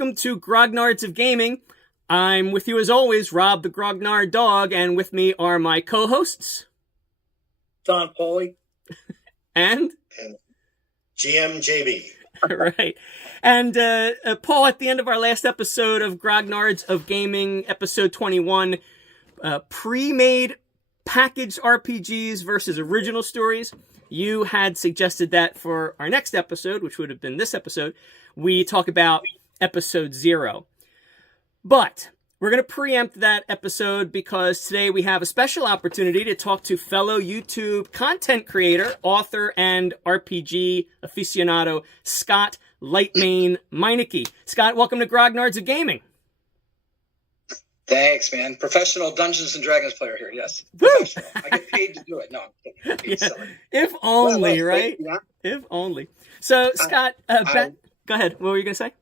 welcome to Grognards of Gaming. I'm with you as always, Rob the Grognard Dog, and with me are my co-hosts. Don Paulie. And GM JB. Right. And Paul, at the end of our last episode of Grognards of Gaming, episode 21, pre-made packaged RPGs versus original stories, you had suggested that for our next episode, which would have been this episode, we talk about episode 0. But we're going to preempt that episode because today we have a special opportunity to talk to fellow YouTube content creator, author, and RPG aficionado, Scott Lightmane Meinecke. Scott, welcome to Grognards of Gaming. Thanks, man. Professional Dungeons and Dragons player here, yes. Professional. I get paid to do it. No, I'm kidding. Yeah. If only, right? Yeah. If only. So, Scott, go ahead. What were you going to say?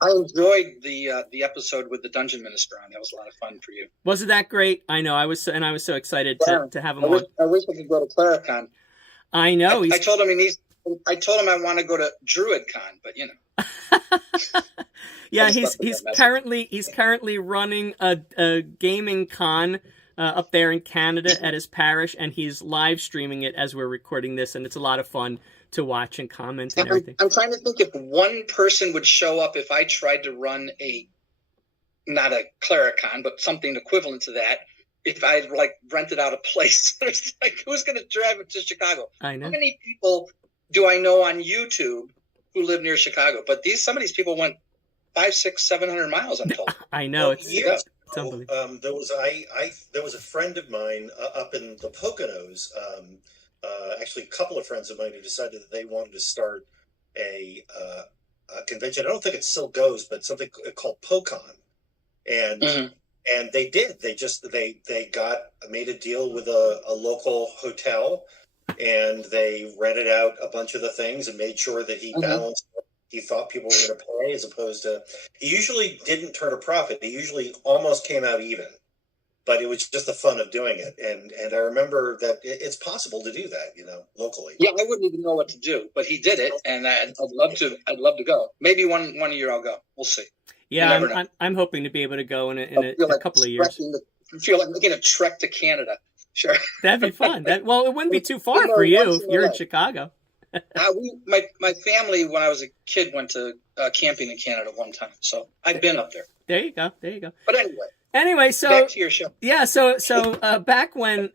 I enjoyed the episode with the Dungeon Minister on. That was a lot of fun for you. Wasn't that great? I know. I was so excited to have him on. I wish I could go to Clericon. I know. I told him I told him I want to go to DruidCon, but you know. Yeah, he's currently running a gaming con up there in Canada at his parish, and he's live streaming it as we're recording this, and it's a lot of fun to watch and comment and everything. I'm trying to think if one person would show up if I tried to run not a Clericon, but something equivalent to that. If I rented out a place, who's going to drive it to Chicago? I know. How many people do I know on YouTube who live near Chicago? But some of these people went 500, 600, 700 miles, I'm told. I know. Years ago, there was a friend of mine up in the Poconos, actually a couple of friends of mine who decided that they wanted to start a convention. I don't think it still goes, but something called PoCon. And they did. They made a deal with a local hotel, and they rented out a bunch of the things and made sure that he balanced what he thought people were going to pay, as opposed to, he usually didn't turn a profit. He usually almost came out even, but it was just the fun of doing it. And I remember that it's possible to do that, locally. Yeah, I wouldn't even know what to do, but he did it, and I'd love to go. Maybe one year I'll go. We'll see. Yeah, I'm hoping to be able to go in a couple of years. I feel like making a trek to Canada. Sure. That'd be fun. It wouldn't be too far for you if you're in Chicago. My family, when I was a kid, went to camping in Canada one time, so I've been up there. There you go. But anyway, so back to your show. Yeah, so back when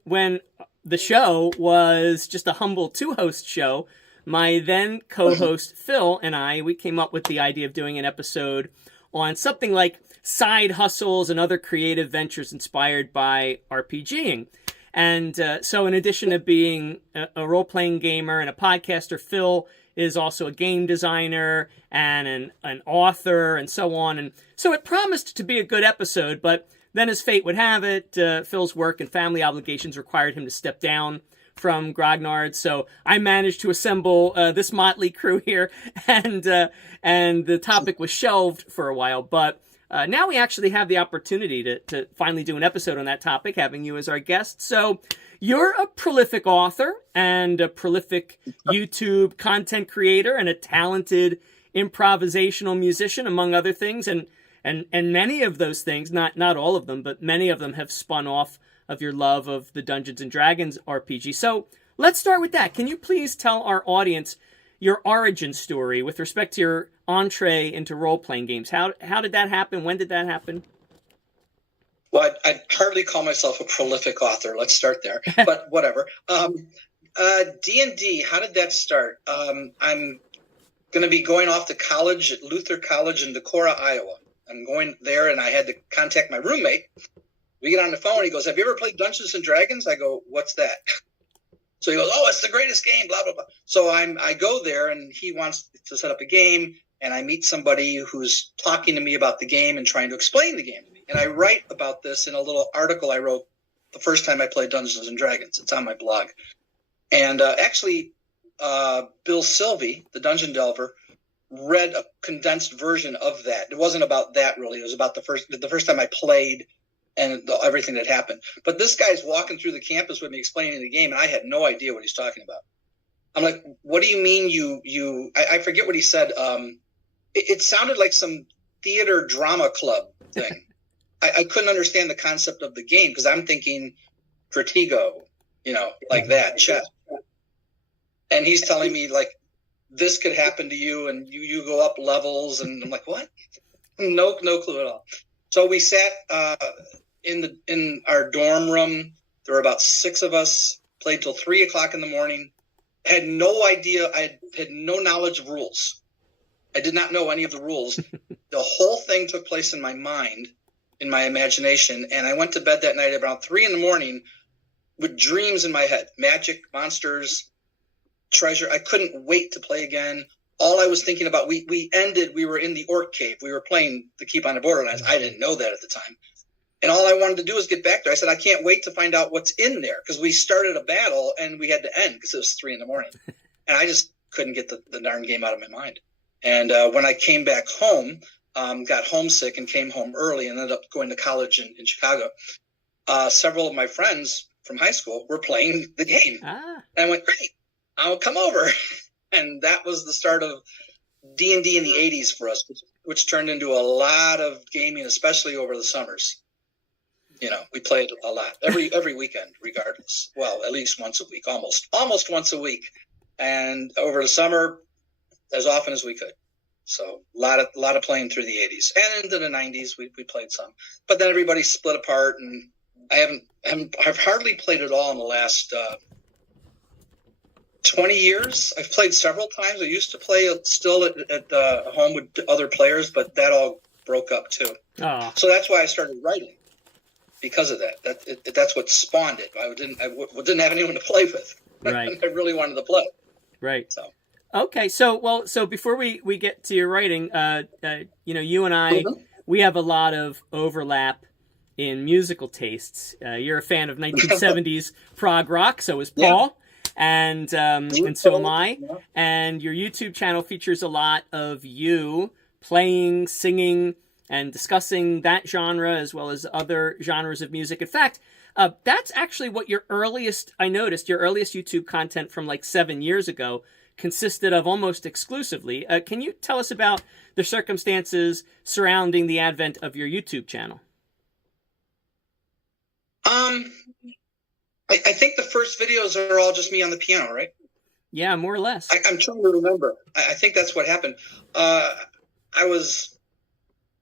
the show was just a humble 2-host show, my then co-host Phil and we came up with the idea of doing an episode on something like side hustles and other creative ventures inspired by RPGing. And so in addition to being a role-playing gamer and a podcaster, Phil is also a game designer and an author and so on. And so it promised to be a good episode, but then as fate would have it, Phil's work and family obligations required him to step down from Grognard. So I managed to assemble this motley crew here, and the topic was shelved for a while. But now we actually have the opportunity to finally do an episode on that topic, having you as our guest. So you're a prolific author and a prolific YouTube content creator and a talented improvisational musician, among other things. And many of those things, not all of them, but many of them have spun off of your love of the Dungeons and Dragons RPG. So let's start with that. Can you please tell our audience your origin story with respect to your entree into role-playing games? How did that happen? When did that happen? Well, I'd hardly call myself a prolific author. Let's start there. But whatever. D&D, how did that start? I'm going to be going off to college at Luther College in Decorah, Iowa. I'm going there, and I had to contact my roommate. We get on the phone, he goes, "Have you ever played Dungeons and Dragons?" I go, "What's that?" So he goes, "Oh, it's the greatest game, blah, blah, blah." So I go there, and he wants to set up a game, and I meet somebody who's talking to me about the game and trying to explain the game to me. And I write about this in a little article I wrote the first time I played Dungeons and Dragons. It's on my blog. And actually, Bill Sylvie, the Dungeon Delver, read a condensed version of that. It wasn't about that, really. It was about the first time I played and everything that happened. But this guy's walking through the campus with me explaining the game, and I had no idea what he's talking about. I'm like, "What do you mean I forget what he said. It sounded like some theater drama club thing. I couldn't understand the concept of the game because I'm thinking Vertigo, like that, chess. And he's telling me like this could happen to you, and you go up levels, and I'm like, what? No clue at all. So we sat in our dorm room. There were about 6 of us. Played till 3:00 in the morning. Had no idea. I had no knowledge of rules. I did not know any of the rules. The whole thing took place in my mind, in my imagination, and I went to bed that night about 3 a.m. with dreams in my head, magic, monsters, treasure. I couldn't wait to play again. All I was thinking about, we were in the Orc Cave. We were playing the Keep on the Borderlands. I didn't know that at the time. And all I wanted to do was get back there. I said, I can't wait to find out what's in there, because we started a battle and we had to end because it was 3 a.m. And I just couldn't get the darn game out of my mind. And when I came back home, got homesick and came home early and ended up going to college in Chicago, several of my friends from high school were playing the game. And I went, great, I'll come over. And that was the start of D&D in the 80s for us, which turned into a lot of gaming, especially over the summers. We played a lot every weekend, regardless. Well, at least once a week, almost once a week. And over the summer, as often as we could. So a lot of playing through the 80s and into the 90s. We played some, but then everybody split apart, and I've hardly played at all in the last 20 years. I've played several times. I used to play still at home with other players, but that all broke up too. Oh. So that's why I started writing, because of that. That's what spawned it. I didn't have anyone to play with. Right. I really wanted to play. Right. So. Okay, so before we get to your writing, you and I, we have a lot of overlap in musical tastes. You're a fan of 1970s prog rock, so is Paul, and so am I. And your YouTube channel features a lot of you playing, singing, and discussing that genre as well as other genres of music. In fact, that's actually what your earliest YouTube content from like 7 years ago consisted of almost exclusively. Can you tell us about the circumstances surrounding the advent of your YouTube channel? I think the first videos are all just me on the piano, right? Yeah, more or less. I'm trying to remember. I think that's what happened. I was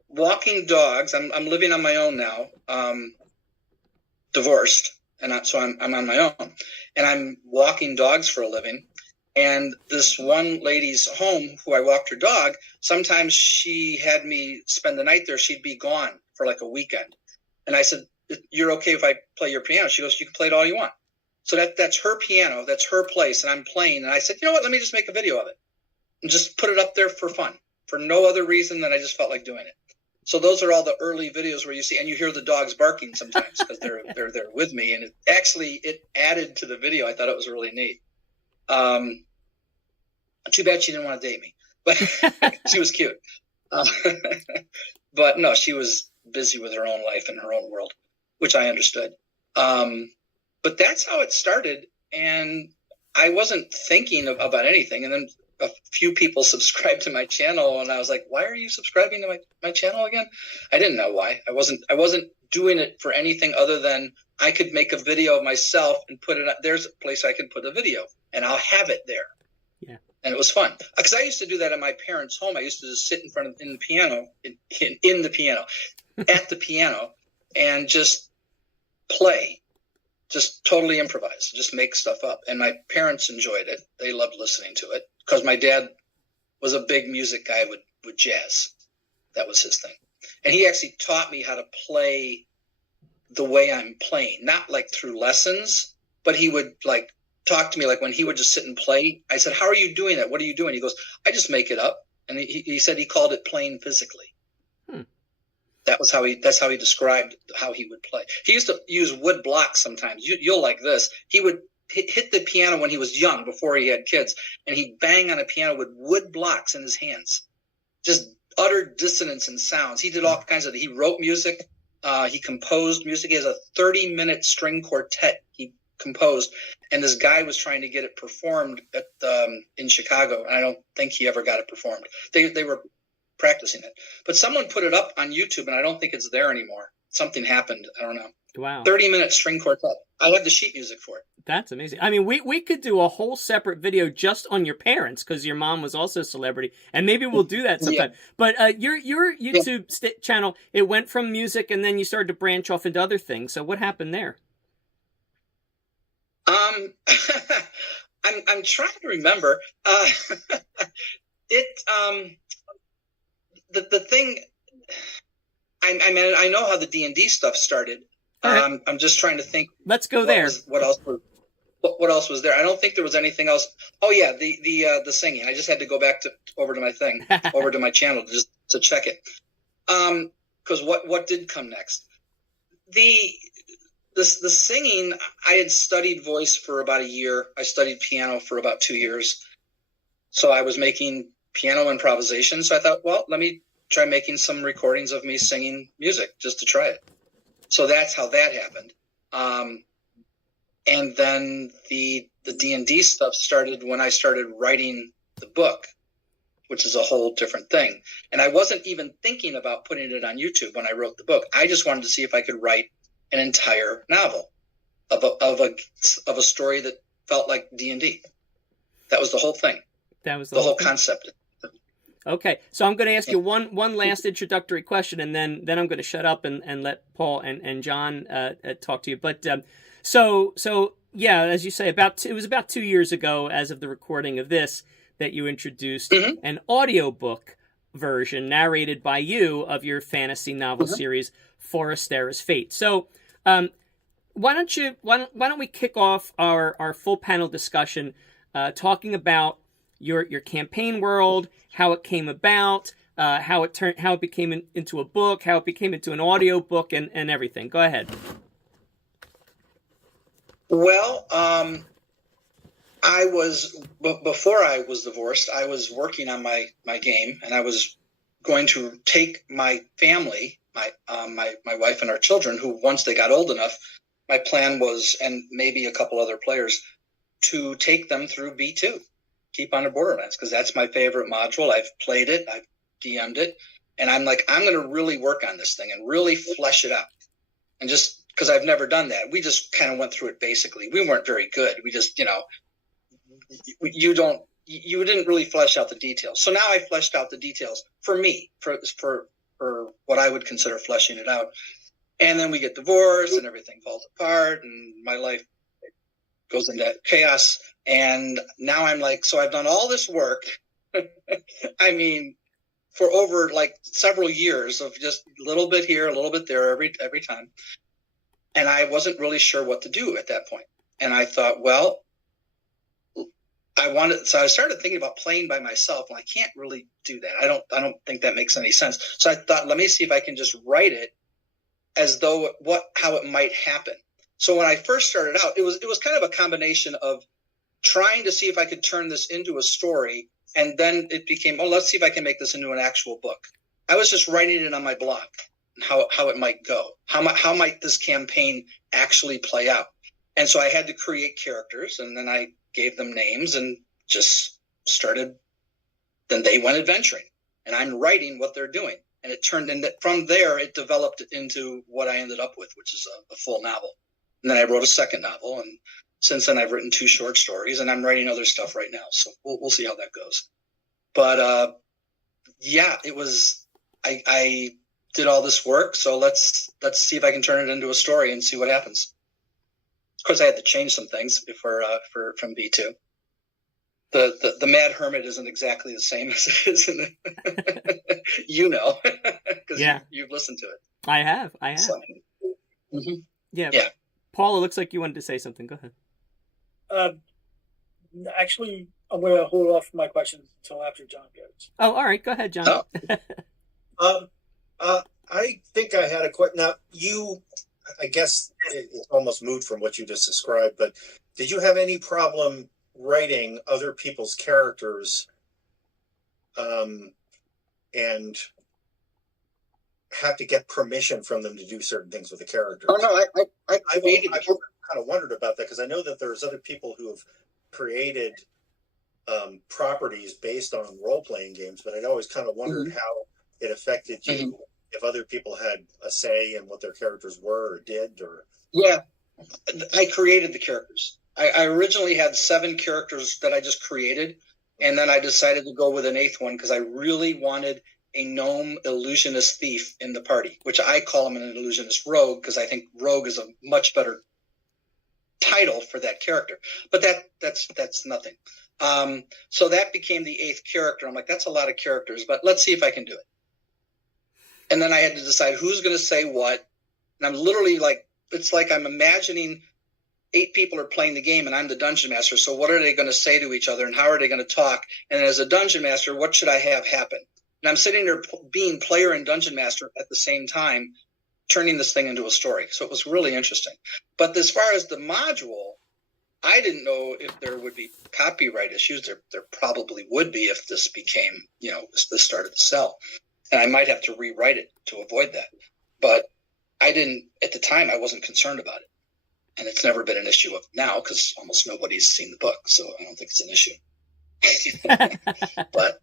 walking dogs. I'm living on my own now, divorced, and so I'm on my own, and I'm walking dogs for a living. And this one lady's home, who I walked her dog, sometimes she had me spend the night there. She'd be gone for like a weekend. And I said, you're okay if I play your piano? She goes, you can play it all you want. So that's her piano. That's her place. And I'm playing. And I said, you know what? Let me just make a video of it and just put it up there for fun, for no other reason than I just felt like doing it. So those are all the early videos where you see, and you hear the dogs barking sometimes because they're there with me. And it added to the video. I thought it was really neat. Too bad she didn't want to date me, but she was cute. But no, she was busy with her own life and her own world, which I understood. But that's how it started. And I wasn't thinking about anything. And then a few people subscribed to my channel, and I was like, why are you subscribing to my channel again? I didn't know why. I wasn't doing it for anything other than I could make a video of myself and put it up. There's a place I can put a video, and I'll have it there. Yeah. And it was fun because I used to do that at my parents' home. I used to just sit in front of the piano, at the piano, and just play, just totally improvise, just make stuff up. And my parents enjoyed it. They loved listening to it because my dad was a big music guy with jazz. That was his thing. And he actually taught me how to play the way I'm playing, not like through lessons, but he would like talk to me like when he would just sit and play. I said, how are you doing that? What are you doing? He goes, I just make it up. And he said he called it playing physically. That's how he described how he would play. He used to use wood blocks sometimes. You'll like this. He would hit the piano when he was young, before he had kids, and he'd bang on a piano with wood blocks in his hands. Just utter dissonance in sounds. He did all kinds of. He wrote music. He composed music. He has a 30-minute string quartet he composed, and this guy was trying to get it performed in Chicago, and I don't think he ever got it performed. They were practicing it. But someone put it up on YouTube, and I don't think it's there anymore. Something happened. I don't know. Wow. 30-minute string quartet. I have the sheet music for it. That's amazing. I mean, we could do a whole separate video just on your parents, because your mom was also a celebrity, and maybe we'll do that sometime. Yeah. But your YouTube channel, it went from music, and then you started to branch off into other things. So what happened there? I'm trying to remember. The thing. I mean, I know how the D&D stuff started. Right. I'm just trying to think. Let's go there. What else was there? I don't think there was anything else. Oh yeah, the singing. I just had to go back over to my thing, over to my channel to check it. Because what did come next? The singing. I had studied voice for about a year. I studied piano for about 2 years. So I was making piano improvisation. So I thought, well, let me try making some recordings of me singing music just to try it. So that's how that happened. And then the D&D stuff started when I started writing the book, which is a whole different thing. And I wasn't even thinking about putting it on YouTube when I wrote the book. I just wanted to see if I could write an entire novel of a story that felt like D&D. That was the whole thing. That was the whole concept. Okay, so I'm going to ask you one last introductory question, and then I'm going to shut up and let Paul and John talk to you. But so yeah, as you say, it was about 2 years ago, as of the recording of this, that you introduced an audiobook version narrated by you of your fantasy novel series, Forestera's Fate. So why don't we kick off our full panel discussion talking about your campaign world, how it came about, how it became into a book, how it became into an audio book, and everything. Go ahead. Well, before I was divorced, I was working on my game, and I was going to take my family, my wife and our children, who once they got old enough, my plan was, and maybe a couple other players, to take them through B2. Keep on the Borderlands, because that's my favorite module. I've played it, I've DM'd it, and I'm like, I'm going to really work on this thing and really flesh it out. And just because I've never done that, we just kind of went through it basically. We weren't very good. We just, you didn't really flesh out the details. So now I fleshed out the details for me, for what I would consider fleshing it out. And then we get divorced and everything falls apart and my life goes into chaos. And now I'm like, so I've done all this work. I mean, for over like several years of just a little bit here, a little bit there, every time. And I wasn't really sure what to do at that point. And I thought, well, so I started thinking about playing by myself. And I can't really do that. I don't think that makes any sense. So I thought, let me see if I can just write it as though how it might happen. So when I first started out, it was kind of a combination of trying to see if I could turn this into a story, and then it became, let's see if I can make this into an actual book. I was just writing it on my blog, how it might go, how might this campaign actually play out. And so I had to create characters, and then I gave them names and just started. Then they went adventuring, and I'm writing what they're doing, and it turned into, from there it developed into what I ended up with, which is a full novel. And then I wrote a second novel, and since then, I've written 2 short stories, and I'm writing other stuff right now. So we'll see how that goes. But yeah, it was. I did all this work, so let's see if I can turn it into a story and see what happens. Of course, I had to change some things from B2. The Mad Hermit isn't exactly the same as it is in the, because you've listened to it. I have. So, Yeah. Paul, it looks like you wanted to say something. Go ahead. Actually, I'm going to hold off my questions until after John goes. Oh, all right. Go ahead, John. I think I had a question. Now, I guess it's almost moved from what you just described, but did you have any problem writing other people's characters and have to get permission from them to do certain things with the characters? Oh, no, I've kind of wondered about that, because I know that there's other people who have created properties based on role-playing games, but I'd always kind of wondered it affected you, Mhm. if other people had a say in what their characters were or did, or Yeah, I created the characters. I originally had 7 characters that I just created, and then I decided to go with an 8th one because I really wanted a gnome illusionist thief in the party, which I call him an illusionist rogue because I think rogue is a much better title for that character. But that's nothing. So that became the 8th character. I'm like, that's a lot of characters, but let's see if I can do it. And then I had to decide who's going to say what, and I'm literally like, it's like I'm imagining 8 people are playing the game and I'm the dungeon master. So what are they going to say to each other and how are they going to talk? And as a dungeon master, what should I have happen? And I'm sitting there being player and dungeon master at the same time, turning this thing into a story. So it was really interesting. But as far as the module, I didn't know if there would be copyright issues. There probably would be if this became, this started to sell. And I might have to rewrite it to avoid that. But I didn't, at the time, I wasn't concerned about it. And it's never been an issue of now because almost nobody's seen the book. So I don't think it's an issue. But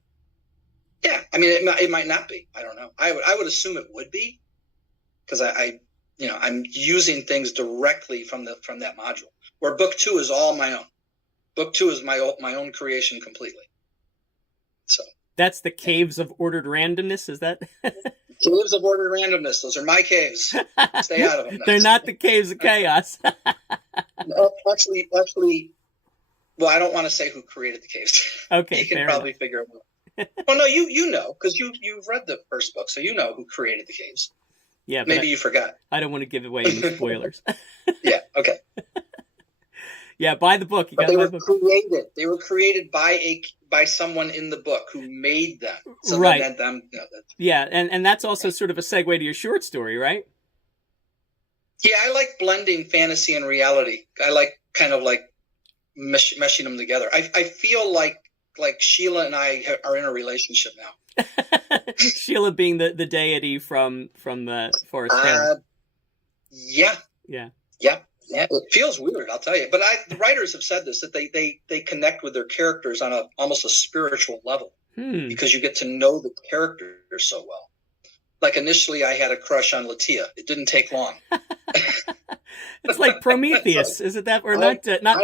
yeah, I mean, it might not be. I don't know. I would assume it would be because I'm using things directly from that module. Where book 2 is all my own. Book 2 is my own creation completely. So that's the Caves of Ordered Randomness. Is that? Caves of Ordered Randomness. Those are my caves. Stay out of them. They're not the Caves of Chaos. Actually, well, I don't want to say who created the caves. Okay, you can fair probably enough. figure it out. Well, no, you know because you've read the first book, so you know who created the caves. Yeah, but maybe you forgot. I don't want to give away any spoilers. Yeah. Okay. Yeah, buy the book. But they were created. They were created by someone in the book who made them. So right. Yeah, and that's also sort of a segue to your short story, right? Yeah, I like blending fantasy and reality. I like kind of like meshing them together. I feel like Sheila and I are in a relationship now. Sheila being the deity from the Forestera. Yeah. It feels weird, I'll tell you. But the writers have said this, that they connect with their characters on almost a spiritual level because you get to know the characters so well. Like initially I had a crush on Latia. It didn't take long. It's like Prometheus, is it that? Or not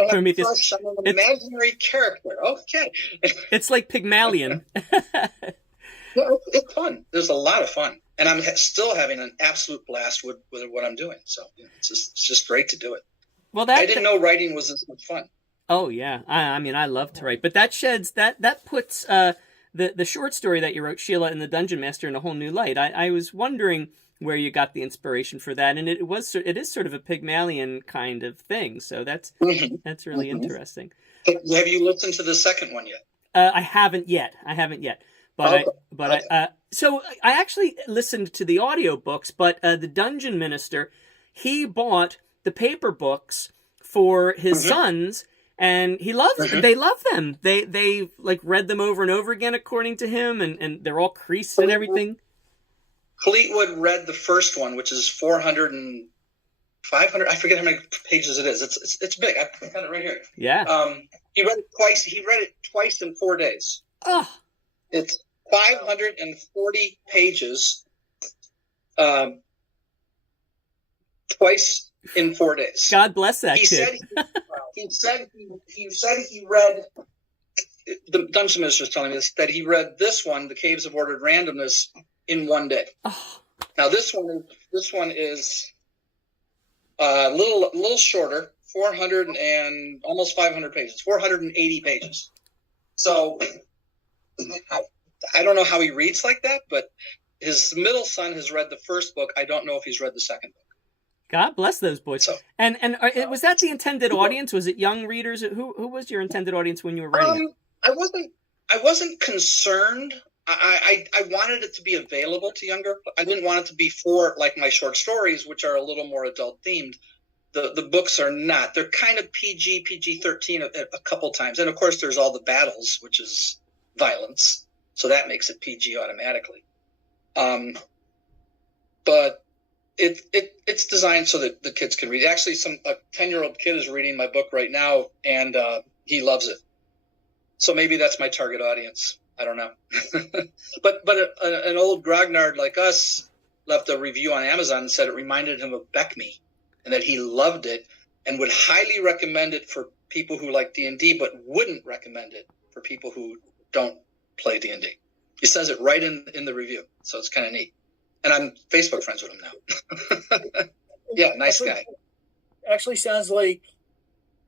Prometheus. Crush on an imaginary character. Okay. It's like Pygmalion. Yeah, it's fun. There's a lot of fun. And I'm still having an absolute blast with what I'm doing. So it's just great to do it. Well, I didn't know writing was this much fun. Oh yeah, I mean I love to write, but that puts the short story that you wrote, Sheila and the Dungeon Master, in a whole new light. I was wondering where you got the inspiration for that, and it is sort of a Pygmalion kind of thing. So that's really interesting. Have you listened to the second one yet? I haven't yet. But okay. So I actually listened to the audiobooks, but the Dungeon Minister, he bought the paper books for his sons, and he loves them. They love them. They like read them over and over again, according to him, and they're all creased and everything. Fleetwood read the first one, which is 400 and 500. I forget how many pages it is. It's big. I've got it right here. Yeah. He read it twice. He read it twice in 4 days. Oh. It's 540 pages, twice in 4 days. God bless that kid. He said he read. The Dungeon Minister was telling me this, that he read this one, The Caves of Ordered Randomness, in 1 day. Oh. Now this one is a little shorter, 400 and almost 500 pages, 480 pages. So I don't know how he reads like that, but his middle son has read the first book. I don't know if he's read the second book. God bless those boys. So, and was that the intended audience? Was it young readers? Who was your intended audience when you were writing it? I wasn't concerned. I wanted it to be available to younger. I didn't want it to be for like my short stories, which are a little more adult themed. The books are not. They're kind of PG-13 a couple times, and of course there's all the battles, which is violence. So that makes it PG automatically. But it's designed so that the kids can read. Actually, a 10-year-old kid is reading my book right now, and he loves it. So maybe that's my target audience. I don't know. but an old grognard like us left a review on Amazon and said it reminded him of Beck Me, and that he loved it and would highly recommend it for people who like D&D, but wouldn't recommend it for people who don't play D&D. He says it right in the review, so it's kind of neat. And I'm Facebook friends with him now. Yeah, nice guy. Actually sounds like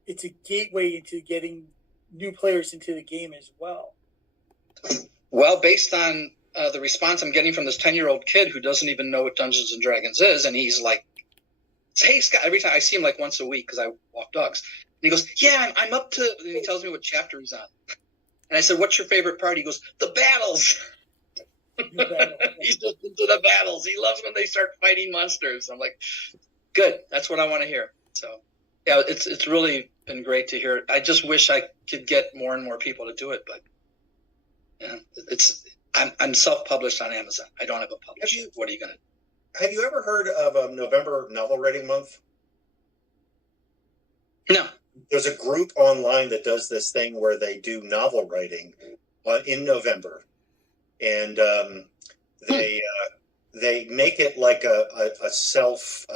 it's a gateway into getting new players into the game as well. Well, based on the response I'm getting from this 10-year-old kid who doesn't even know what Dungeons and Dragons is, and he's like, "Hey, Scott," every time I see him like once a week because I walk dogs. And he goes, "Yeah, I'm up to," and he tells me what chapter he's on. And I said, "What's your favorite part?" He goes, "The battles." He's just into the battles. He loves when they start fighting monsters. I'm like, good. That's what I want to hear. So, yeah, it's really been great to hear. I just wish I could get more and more people to do it, but yeah, I'm self-published on Amazon. I don't have a publisher. What are you going to? Have you ever heard of November Novel Writing Month? No. There's a group online that does this thing where they do novel writing in November, and they make it like a self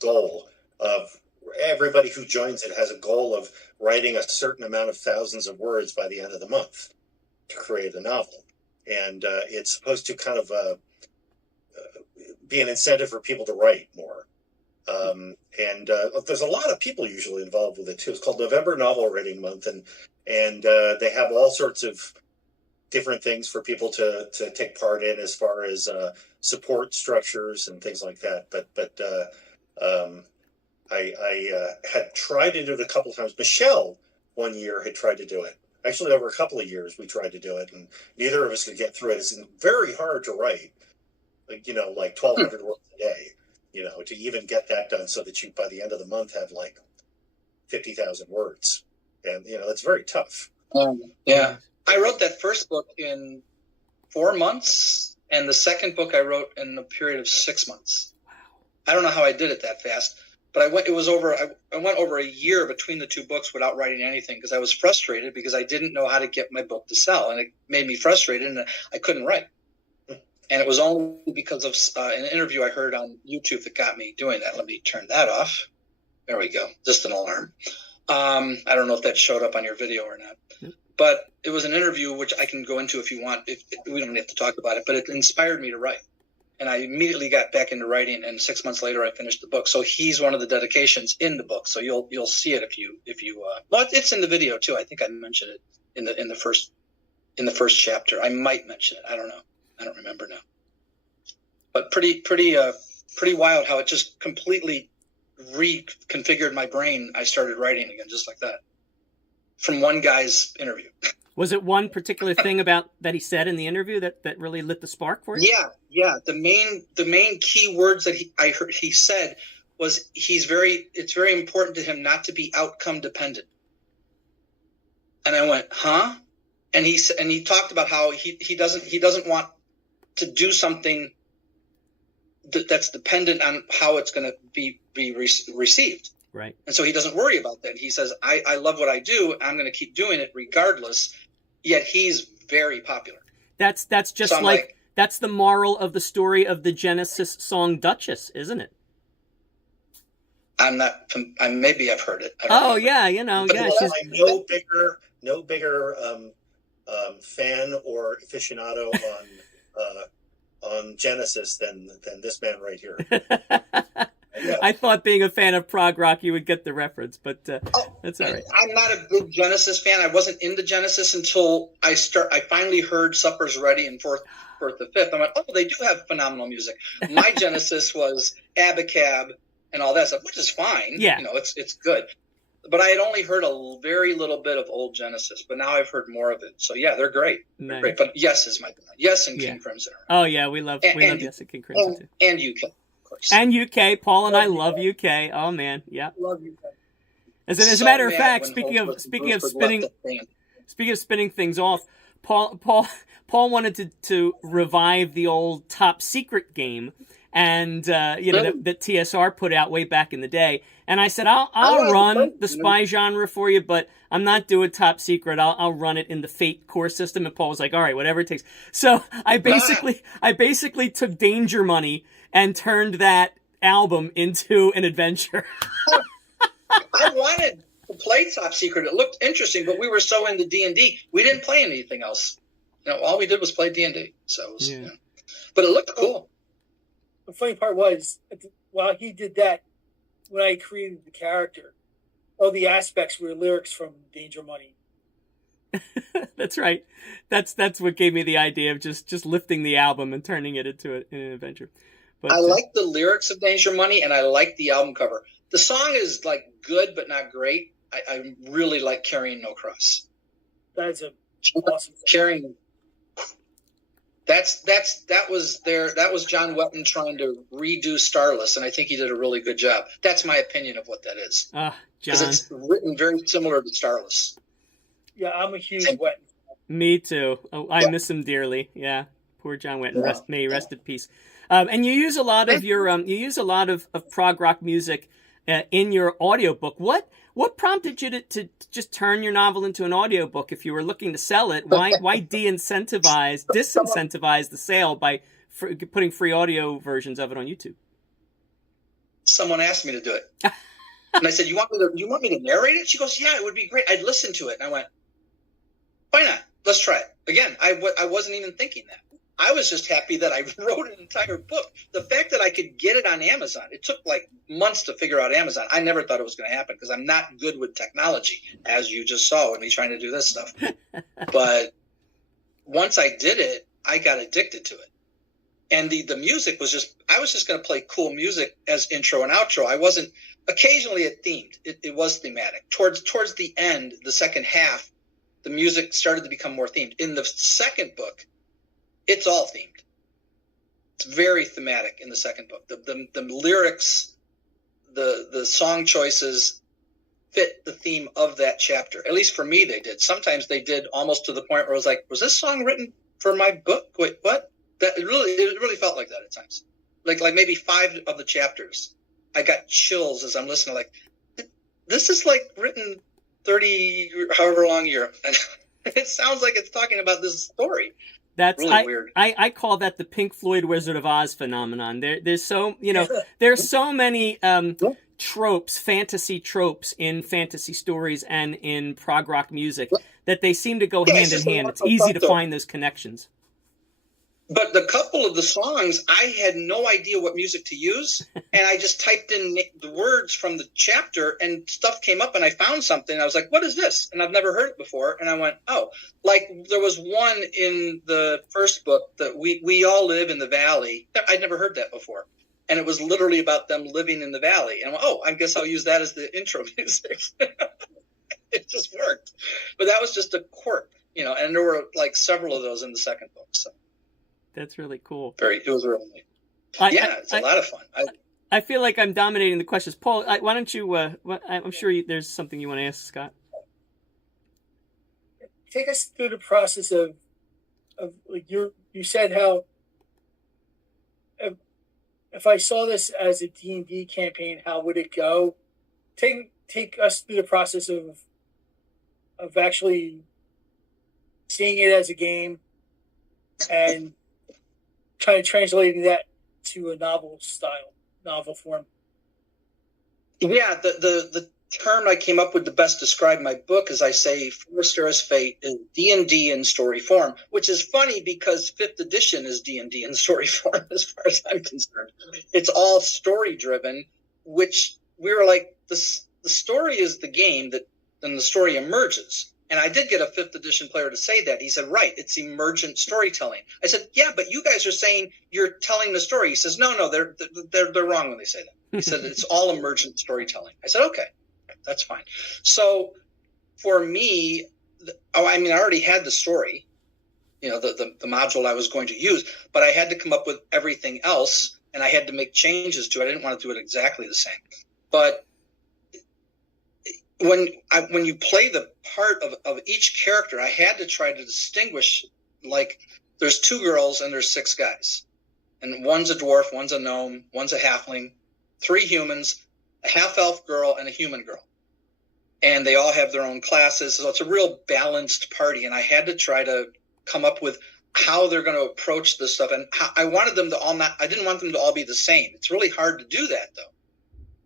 goal of everybody who joins it has a goal of writing a certain amount of thousands of words by the end of the month to create a novel, and it's supposed to kind of be an incentive for people to write more. And there's a lot of people usually involved with it too. It's called November Novel Writing Month, and they have all sorts of different things for people to take part in as far as support structures and things like that. But I had tried to do it a couple of times. Michelle one year had tried to do it. Actually, over a couple of years, we tried to do it, and neither of us could get through it. It's very hard to write, like 1,200 words a day. To even get that done so that you, by the end of the month, have like 50,000 words. And, that's very tough. Yeah. I wrote that first book in 4 months, and the second book I wrote in a period of 6 months. I don't know how I did it that fast, but I went over a year between the two books without writing anything because I was frustrated because I didn't know how to get my book to sell, and it made me frustrated, and I couldn't write. And it was only because of an interview I heard on YouTube that got me doing that. Let me turn that off. There we go. Just an alarm. I don't know if that showed up on your video or not. But it was an interview, which I can go into if you want. If we don't have to talk about it. But it inspired me to write. And I immediately got back into writing. And 6 months later, I finished the book. So he's one of the dedications in the book. So you'll see it if you well, it's in the video too. I think I mentioned it in the first chapter. I might mention it. I don't know. I don't remember now, but pretty wild how it just completely reconfigured my brain. I started writing again, just like that, from one guy's interview. Was it one particular thing about that he said in the interview that really lit the spark for you? Yeah. The main key words that I heard he said was it's very important to him not to be outcome dependent. And I went, huh? And he talked about how he doesn't want to do something that's dependent on how it's going to be received. Right. And so he doesn't worry about that. He says, I love what I do. I'm going to keep doing it regardless. Yet he's very popular. That's just so like that's the moral of the story of the Genesis song Duchess, isn't it? I'm not. Maybe I've heard it. Oh yeah, yeah. She's no bigger fan or aficionado on Genesis than this man right here. Yeah. I thought being a fan of prog rock you would get the reference, but that's all right. I'm not a big Genesis fan. I wasn't into Genesis until I finally heard Supper's Ready and Fourth the Fifth. I went, oh, they do have phenomenal music. My Genesis was Abacab and all that stuff, which is fine. Yeah. It's good. But I had only heard a very little bit of old Genesis, but now I've heard more of it. So yeah, they're great. Nice. They're great. But Yes is my band. Yes and King Crimson. Oh yeah, we love Yes and King Crimson too. And UK, of course. And UK. Paul and I love UK. Oh man, yeah. Love UK. As a matter of fact, speaking of spinning things off, Paul wanted to revive the old Top Secret game. and that TSR put out way back in the day. And I said, I'll run the spy genre for you, but I'm not doing top secret. I'll run it in the Fate core system. And Paul was like, all right, whatever it takes. So I basically took Danger Money and turned that album into an adventure. I wanted to play Top Secret. It looked interesting, but we were so into D&D, we didn't play anything else. All we did was play D&D. So it was, but it looked cool. The funny part was, while he did that, when I created the character, all the aspects were lyrics from Danger Money. That's right. That's what gave me the idea of just lifting the album and turning it into an adventure. But I like the lyrics of Danger Money, and I like the album cover. The song is like good but not great. I really like Carrying No Cross. That's a awesome song. Carrying. That was John Wetton trying to redo Starless, and I think he did a really good job. That's my opinion of what that is. Because it's written very similar to Starless. Yeah, I'm a huge Wetton. Me too. Oh, I miss him dearly. Yeah, poor John Wetton. May he rest in peace. And you use a lot of of prog rock music in your audiobook. What prompted you to just turn your novel into an audiobook? If you were looking to sell it, why disincentivize the sale by putting free audio versions of it on YouTube? Someone asked me to do it, and I said, "You want me to narrate it?" She goes, "Yeah, it would be great. I'd listen to it." And I went, "Why not? Let's try it." Again, I wasn't even thinking that. I was just happy that I wrote an entire book. The fact that I could get it on Amazon, it took like months to figure out Amazon. I never thought it was going to happen because I'm not good with technology, as you just saw with me trying to do this stuff. But once I did it, I got addicted to it. And the music was I was just going to play cool music as intro and outro. I wasn't, occasionally it themed. It was thematic. Towards the end, the second half, the music started to become more themed. In the second book, it's all themed. It's very thematic in the second book. The lyrics, the song choices fit the theme of that chapter. At least for me, they did. Sometimes they did almost to the point where I was like, was this song written for my book? Wait, what? It really felt like that at times. Like maybe 5 of the chapters, I got chills as I'm listening. Like, this is like written 30, however long year. It sounds like it's talking about this story. That's really weird. I call that the Pink Floyd Wizard of Oz phenomenon. There's so many tropes, fantasy tropes in fantasy stories and in prog rock music that they seem to go hand in hand. It's easy to find those connections. But the couple of the songs, I had no idea what music to use, and I just typed in the words from the chapter, and stuff came up, and I found something. I was like, what is this? And I've never heard it before. And I went, oh. Like, there was one in the first book that we all live in the valley. I'd never heard that before. And it was literally about them living in the valley. And I went, I guess I'll use that as the intro music. It just worked. But that was just a quirk, and there were, like, several of those in the second book, so. That's really cool. It was really neat. It's a lot of fun. I feel like I'm dominating the questions. Paul, why don't you, I'm sure there's something you want to ask Scott. Take us through the process of like you said how if I saw this as a D&D campaign, how would it go? Take us through the process of actually seeing it as a game and kind of translating that to a novel form. Yeah, the term I came up with to best describe my book is I say Forestera's Fate is D&D in story form, which is funny because 5th edition is D&D in story form as far as I'm concerned. It's all story driven, which we were like, the story is the game that then the story emerges. And I did get a 5th edition player to say that. He said, right, it's emergent storytelling. I said, yeah, but you guys are saying you're telling the story. He says, no, they're wrong when they say that. He said, it's all emergent storytelling. I said, okay, that's fine. So for me, I already had the story, the module I was going to use, but I had to come up with everything else, and I had to make changes to it. I didn't want to do it exactly the same. But when you play the part of each character, I had to try to distinguish, like, there's 2 girls and there's 6 guys. and one's a dwarf, one's a gnome, one's a halfling, 3 humans, a half-elf girl, and a human girl. And they all have their own classes, so it's a real balanced party. And I had to try to come up with how they're going to approach this stuff. And I wanted them to all not, I didn't want them to all be the same. It's really hard to do that, though,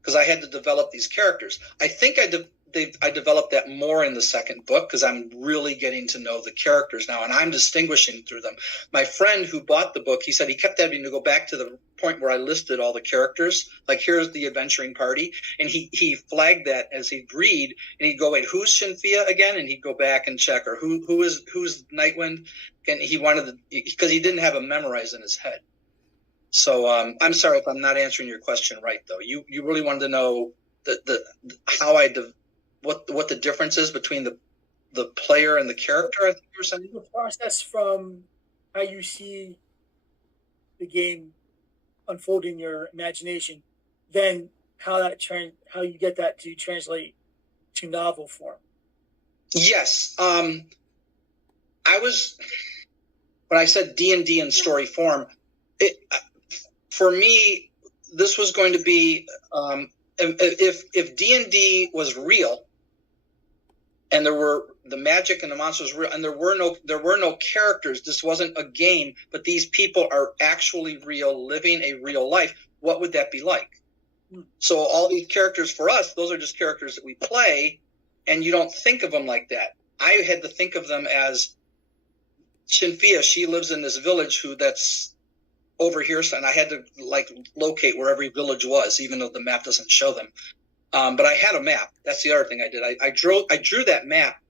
because I had to develop these characters. I think I developed that more in the second book because I'm really getting to know the characters now, and I'm distinguishing through them. My friend who bought the book, he said he kept having to go back to the point where I listed all the characters, like here's the adventuring party, and he flagged that as he'd read, and he'd go, wait, who's Shinfia again? And he'd go back and check, or who's Nightwind? And he wanted because he didn't have them memorized in his head. So I'm sorry if I'm not answering your question right, though. You really wanted to know what the difference is between the player and the character, I think you were saying? The process from how you see the game unfold in your imagination, then how you get that to translate to novel form. Yes. When I said D&D in story form, for me, this was going to be, if D&D was real, and the magic and the monsters were real, and there were no characters. This wasn't a game, but these people are actually real, living a real life. What would that be like? So all these characters for us, those are just characters that we play, and you don't think of them like that. I had to think of them as Shinfia. She lives in this village that's over here, and I had to locate where every village was, even though the map doesn't show them. But I had a map. That's the other thing I did. I drew that map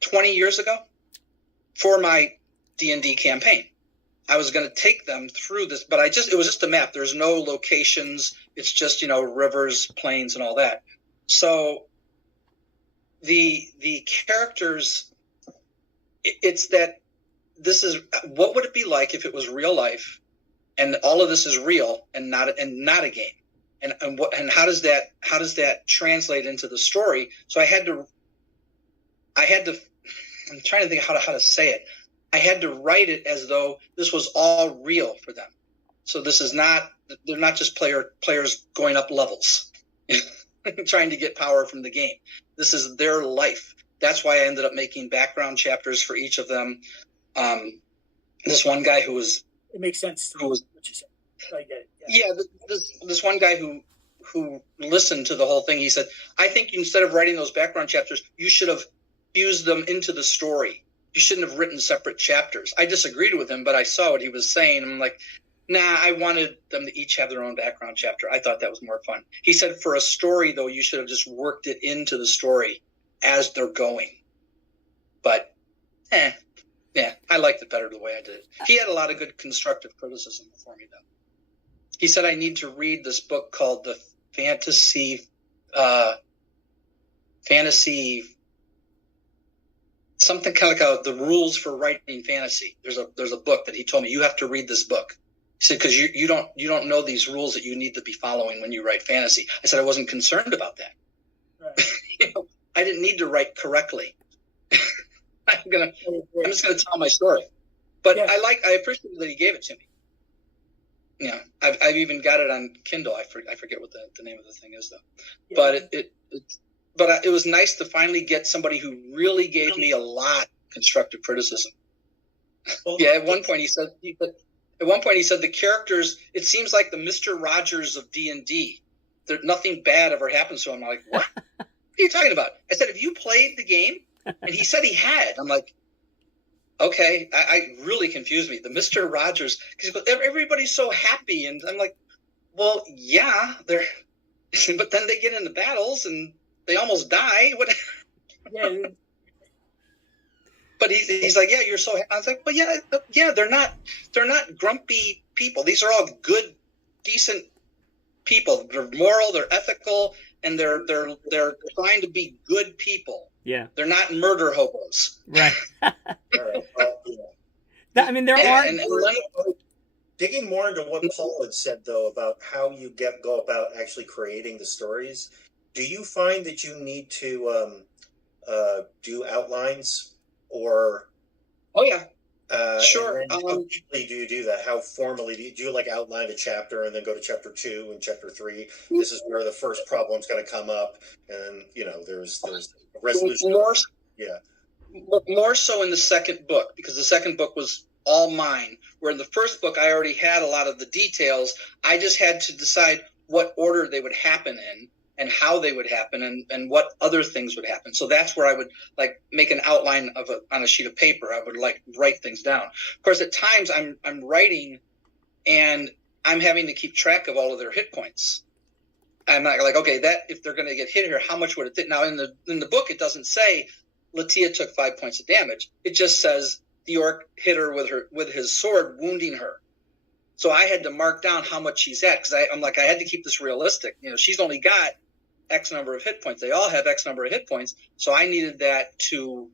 20 years ago for my D&D campaign. I was going to take them through this, but it was just a map. There's no locations. It's just, rivers, plains, and all that. So the characters, it's that this is, what would it be like if it was real life and all of this is real and not a game? And how does that translate into the story? So I had to I'm trying to think how to say it. I had to write it as though this was all real for them. So they're not just players going up levels trying to get power from the game. This is their life. That's why I ended up making background chapters for each of them. This one guy who was, it makes sense. Who was, what you said. I get it. Yeah, this one guy who listened to the whole thing, he said, I think instead of writing those background chapters, you should have fused them into the story. You shouldn't have written separate chapters. I disagreed with him, but I saw what he was saying. I'm like, nah, I wanted them to each have their own background chapter. I thought that was more fun. He said, for a story, though, you should have just worked it into the story as they're going. But, yeah, I liked it better the way I did it. He had a lot of good constructive criticism for me, though. He said I need to read this book called The Fantasy, something kind of like the rules for writing fantasy. There's a book that he told me, you have to read this book. He said, because you don't know these rules that you need to be following when you write fantasy. I said I wasn't concerned about that. Right. I didn't need to write correctly. I'm just gonna tell my story. But yeah. I appreciate that he gave it to me. Yeah, I've even got it on Kindle. I forget what the name of the thing is though. Yeah. But it was nice to finally get somebody who really gave me a lot of constructive criticism. Well, yeah, at one point he said the characters, it seems like the Mr. Rogers of D&D. There nothing bad ever happens to him. I'm like, what? What are you talking about? I said, have you played the game? And he said he had. I'm like, okay, I really confused me. The Mr. Rogers, because everybody's so happy, and I'm like, well, yeah, but then they get into battles and they almost die. What? Yeah. But he's like, yeah, you're so. I was like, but yeah, they're not grumpy people. These are all good, decent people. They're moral, they're ethical, and they're trying to be good people. Yeah, they're not murder hobos. Right. I mean, there are. And digging more into what Paul had said, though, about how you go about actually creating the stories, do you find that you need to do outlines or? Oh yeah. Sure. And how quickly do you do that? How formally do you like outline a chapter and then go to chapter 2 and chapter 3? This is where the first problem's going to come up, and there's a resolution. Yeah. More so in the second book, because the second book was all mine. Where in the first book, I already had a lot of the details. I just had to decide what order they would happen in, and how they would happen, and what other things would happen. So that's where I would like make an outline on a sheet of paper. I would like write things down. Of course, at times I'm writing, and I'm having to keep track of all of their hit points. I'm not like, okay, that if they're going to get hit here, how much would it hit? Now in the book, it doesn't say Latia took 5 points of damage. It just says the orc hit her with his sword, wounding her. So I had to mark down how much she's at, because I'm like, I had to keep this realistic. She's only got X number of hit points. They all have X number of hit points. So I needed that to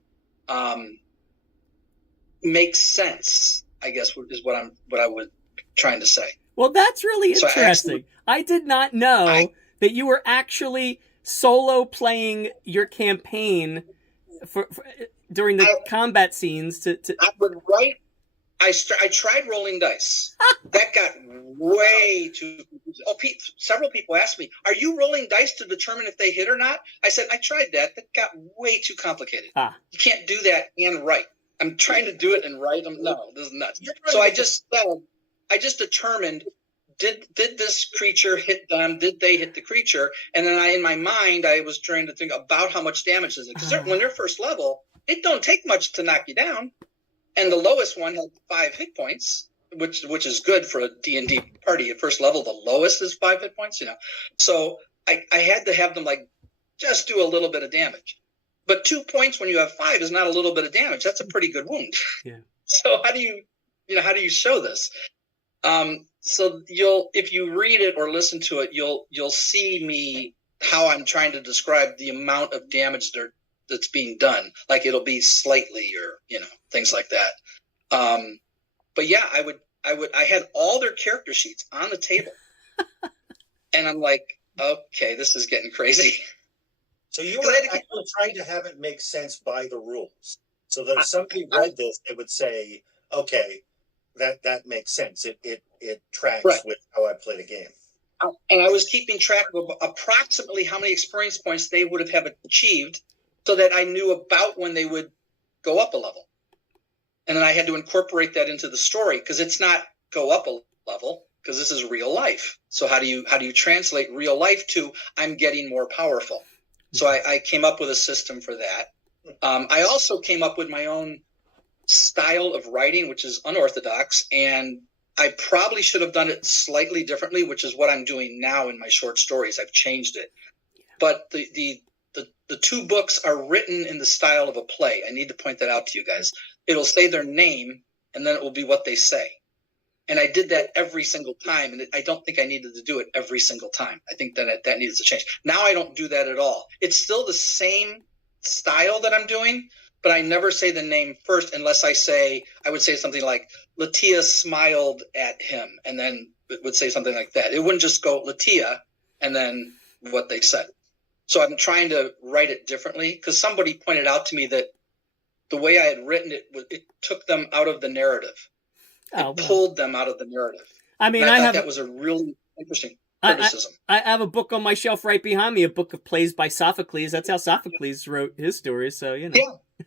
make sense, I guess, is what I was trying to say. Well, that's really interesting. I did not know that you were actually solo playing your campaign for during the combat scenes. I would write. I tried rolling dice. That got way too. Several people asked me, "Are you rolling dice to determine if they hit or not?" I said, "I tried that. That got way too complicated. You can't do that and write. I'm trying to do it and write them. No, this is nuts." So I just determined, did this creature hit them? Did they hit the creature? And then in my mind, I was trying to think about how much damage is it, because when they're first level, it don't take much to knock you down. And the lowest one had 5 hit points, which is good for a D&D party. At first level, the lowest is 5 hit points, So I had to have them like just do a little bit of damage. But 2 points when you have 5 is not a little bit of damage. That's a pretty good wound. Yeah. So how do you show this? So if you read it or listen to it, you'll see me how I'm trying to describe the amount of damage that's being done. Like it'll be slightly, or things like that. But yeah, I had all their character sheets on the table, and I'm like, okay, this is getting crazy. So you were actually trying to have it make sense by the rules, so that if somebody read this, they would say, okay, that makes sense. It tracks with how I play the game. And I was keeping track of approximately how many experience points they would have achieved, so that I knew about when they would go up a level. And then I had to incorporate that into the story, because it's not go up a level, because this is real life. So how do you translate real life to I'm getting more powerful? So I came up with a system for that. I also came up with my own style of writing, which is unorthodox, and I probably should have done it slightly differently, which is what I'm doing now in my short stories. I've changed it. But the 2 books are written in the style of a play. I need to point that out to you guys. It'll say their name, and then it will be what they say. And I did that every single time, and I don't think I needed to do it every single time. I think that needs to change. Now I don't do that at all. It's still the same style that I'm doing, but I never say the name first unless I would say something like, Latia smiled at him, and then it would say something like that. It wouldn't just go Latia and then what they said. So I'm trying to write it differently, because somebody pointed out to me that the way I had written it, it took them out of the narrative. It pulled them out of the narrative. I mean, I thought that was a really interesting criticism. I have a book on my shelf right behind me, a book of plays by Sophocles. That's how Sophocles wrote his stories, so Yeah.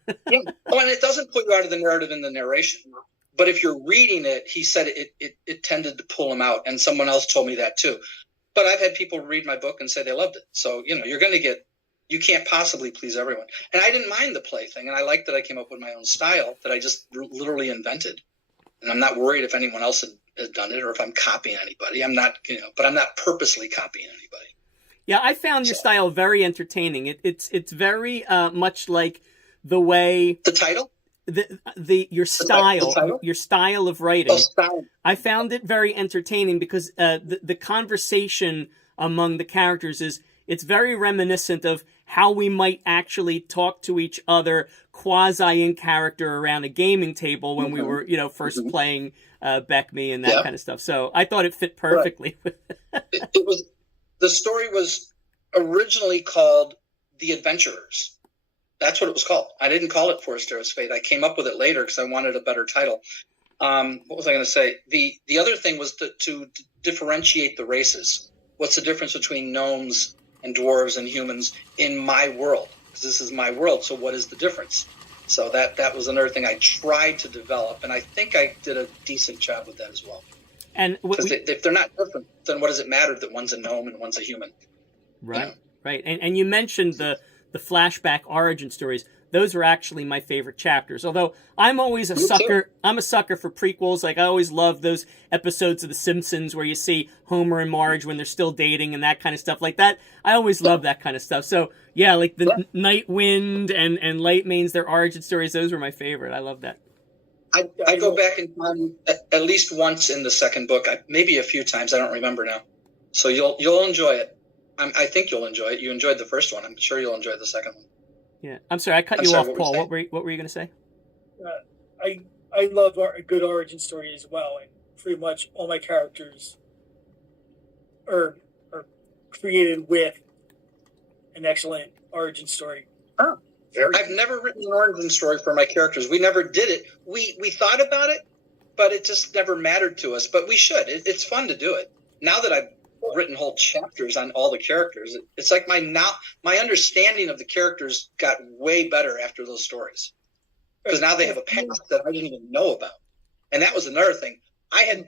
Oh, and it doesn't put you out of the narrative in the narration. But if you're reading it, he said it tended to pull him out, and someone else told me that too. But I've had people read my book and say they loved it. So, you're going to you can't possibly please everyone. And I didn't mind the play thing, and I liked that I came up with my own style that I just literally invented. And I'm not worried if anyone else had done it or if I'm copying anybody. I'm not, but I'm not purposely copying anybody. Yeah, I found your style very entertaining. It's very much like the way the title, your style of writing. Oh, style. I found it very entertaining because the conversation among the characters it's very reminiscent of how we might actually talk to each other quasi in character around a gaming table when we were, first playing Beck Me and that kind of stuff. So I thought it fit perfectly. Right. The story was originally called The Adventurers. That's what it was called. I didn't call it Forestera's Fate. I came up with it later because I wanted a better title. What was I going to say? The other thing was to differentiate the races. What's the difference between gnomes and dwarves and humans in my world? Because this is my world. So what is the difference? So that was another thing I tried to develop, and I think I did a decent job with that as well. And if they're not different, then what does it matter that one's a gnome and one's a human? Right, right. And you mentioned the flashback origin stories. Those were actually my favorite chapters. Although I'm always a sucker. I'm a sucker for prequels. Like I always love those episodes of The Simpsons where you see Homer and Marge when they're still dating and that kind of stuff like that. I always love that kind of stuff. So yeah, like the Night Wind and Lightmane's, their origin stories, those were my favorite. I love that. I go back in time at least once in the second book, maybe a few times. I don't remember now. So you'll enjoy it. I think you'll enjoy it. You enjoyed the first one. I'm sure you'll enjoy the second one. Yeah, I'm sorry, I cut you off, Paul. What were you going to say? I love a good origin story as well, and pretty much all my characters are created with an excellent origin story. Oh, I've never written an origin story for my characters. We never did it. We thought about it, but it just never mattered to us. But we should. It's fun to do it. Now that I've written whole chapters on all the characters, it's like my understanding of the characters got way better after those stories, because now they have a past that I didn't even know about. And that was another thing. I had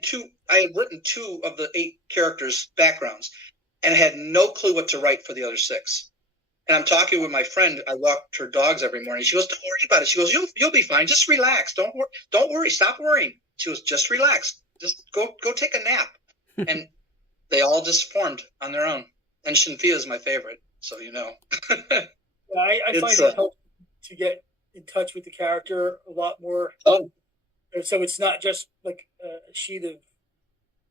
written 2 of the 8 characters' backgrounds and had no clue what to write for the other 6. And I'm talking with my friend. I walked her dogs every morning. She goes, "Don't worry about it." She goes, "You'll be fine. Just relax. Don't worry. Stop worrying." She goes, "Just relax. Just go take a nap." And they all just formed on their own. And Shinfia is my favorite, so you know. I find it helps to get in touch with the character a lot more. Oh. So it's not just like a sheet of...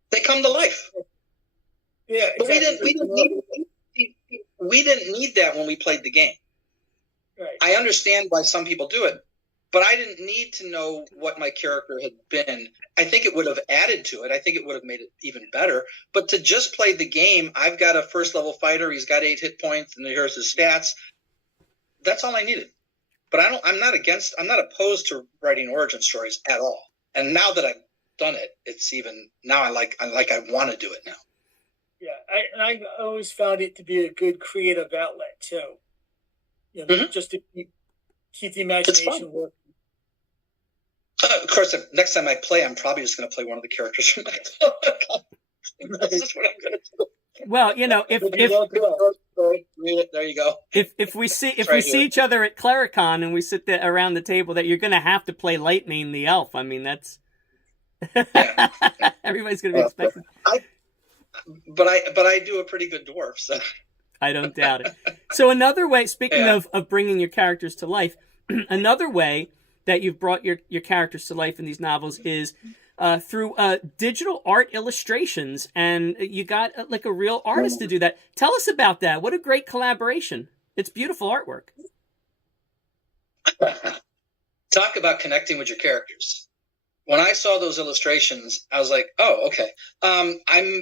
They come to life. Yeah, exactly. We didn't need that when we played the game. Right. I understand why some people do it, but I didn't need to know what my character had been. I think it would have added to it. I think it would have made it even better. But to just play the game, I've got a first-level fighter. He's got 8 hit points, and here's his stats. That's all I needed. But I'm not opposed to writing origin stories at all. And now that I've done it, it's even now I want to do it now. Yeah, I always found it to be a good creative outlet too. You know, just to keep the imagination working. Of course, next time I play, I'm probably just going to play one of the characters from my book. That's what I'm going to do. Well, you know, if there you go. If we see each other at Clericon and we sit there around the table, that you're going to have to play Lightmane the elf. I mean, that's everybody's going to be expecting. But I do a pretty good dwarf, so I don't doubt it. So another way, speaking of bringing your characters to life, another way that you've brought your characters to life in these novels is through digital art illustrations, and you got like a real artist to do that. Tell us about that. What a great collaboration. It's beautiful artwork. Talk about connecting with your characters. When I saw those illustrations, I was like, oh, okay. I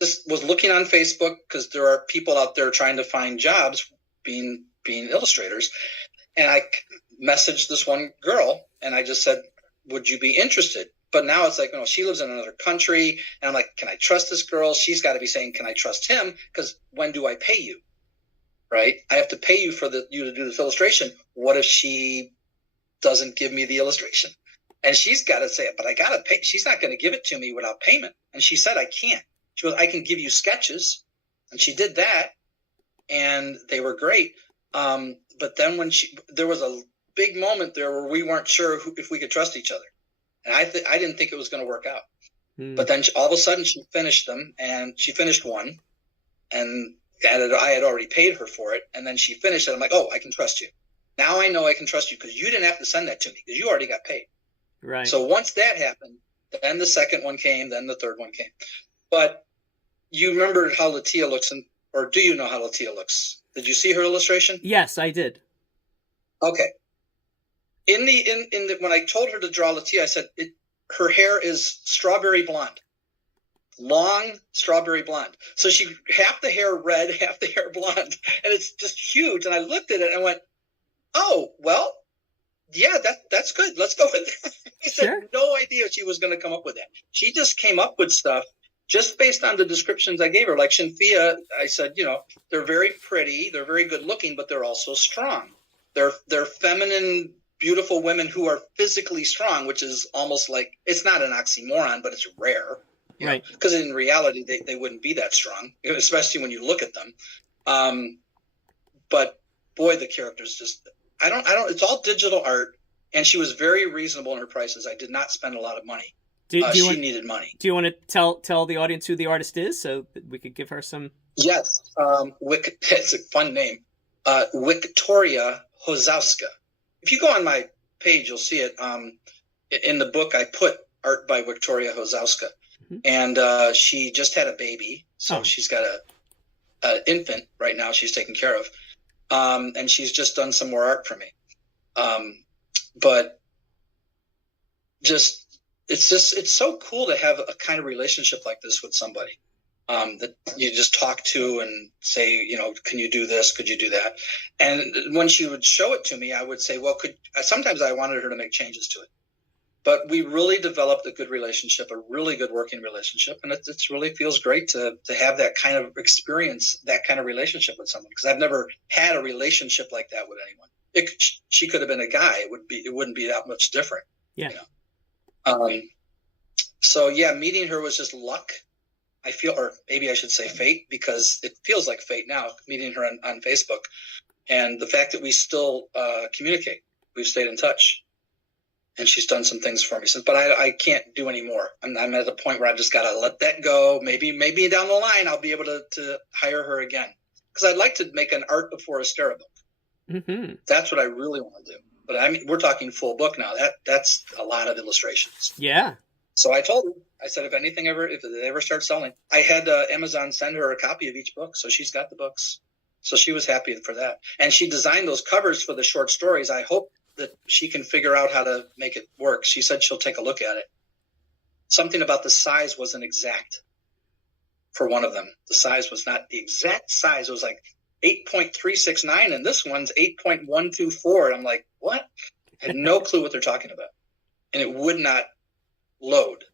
just was looking on Facebook because there are people out there trying to find jobs being illustrators. And I messaged this one girl and I just said, would you be interested? But now it's like, she lives in another country. And I'm like, can I trust this girl? She's got to be saying, can I trust him? Because when do I pay you? Right? I have to pay you for you to do this illustration. What if she doesn't give me the illustration? And she's got to say it, but I got to pay. She's not going to give it to me without payment. And she said, I can't. She goes, I can give you sketches. And she did that. And they were great. But then there was a big moment there where we weren't sure if we could trust each other. And I didn't think it was going to work out. But then all of a sudden she finished them, and she finished one, and I had already paid her for it. And then she finished it. I'm like, oh, I can trust you. Now I know I can trust you because you didn't have to send that to me because you already got paid. Right. So once that happened, then the second one came, then the third one came. But you remember how Latia looks, or do you know how Latia looks? Did you see her illustration? Yes, I did. Okay. When I told her to draw Latia, I said her hair is strawberry blonde, long strawberry blonde. So half the hair red, half the hair blonde, and it's just huge. And I looked at it and I went, oh, well, yeah, that's good. Let's go with that. He Sure. had no idea she was going to come up with that. She just came up with stuff just based on the descriptions I gave her. Like Shinthia, I said, they're very pretty, they're very good looking, but they're also strong. They're feminine, beautiful women who are physically strong, which is almost like, it's not an oxymoron, but it's rare. Right. Because in reality, they wouldn't be that strong, especially when you look at them. But boy, the characters just, it's all digital art, and she was very reasonable in her prices. I did not spend a lot of money. She needed money. Do you want to tell the audience who the artist is so that we could give her some? Yes. It's a fun name. Wiktoria Hozowska. If you go on my page, you'll see it. In the book, I put art by Wiktoria Hozowska. Mm-hmm. And she just had a baby. So she's got an infant right now she's taking care of. And she's just done some more art for me. But it's so cool to have a kind of relationship like this with somebody that you just talk to and say, can you do this? Could you do that? And when she would show it to me, I would say, well, sometimes I wanted her to make changes to it. But we really developed a good relationship, a really good working relationship. And it really feels great to have that kind of experience, that kind of relationship with someone. Because I've never had a relationship like that with anyone. She could have been a guy. It wouldn't be that much different. Yeah. So yeah, meeting her was just luck. I feel, or maybe I should say fate, because it feels like fate now, meeting her on Facebook. And the fact that we still communicate, we've stayed in touch. And she's done some things for me since, but I can't do any more. I'm at a point where I've just got to let that go. Maybe down the line I'll be able to hire her again, because I'd like to make an Art of Forestera book. Mm-hmm. That's what I really want to do. But I mean, we're talking full book now. That's a lot of illustrations. Yeah. So I told her, I said, if they ever start selling, I had Amazon send her a copy of each book, so she's got the books. So she was happy for that, and she designed those covers for the short stories. I hope that she can figure out how to make it work. She said she'll take a look at it. Something about the size wasn't exact for one of them. The size was not the exact size. It was like 8.369, and this one's 8.124. And I'm like, what? I had no clue what they're talking about. And it would not load.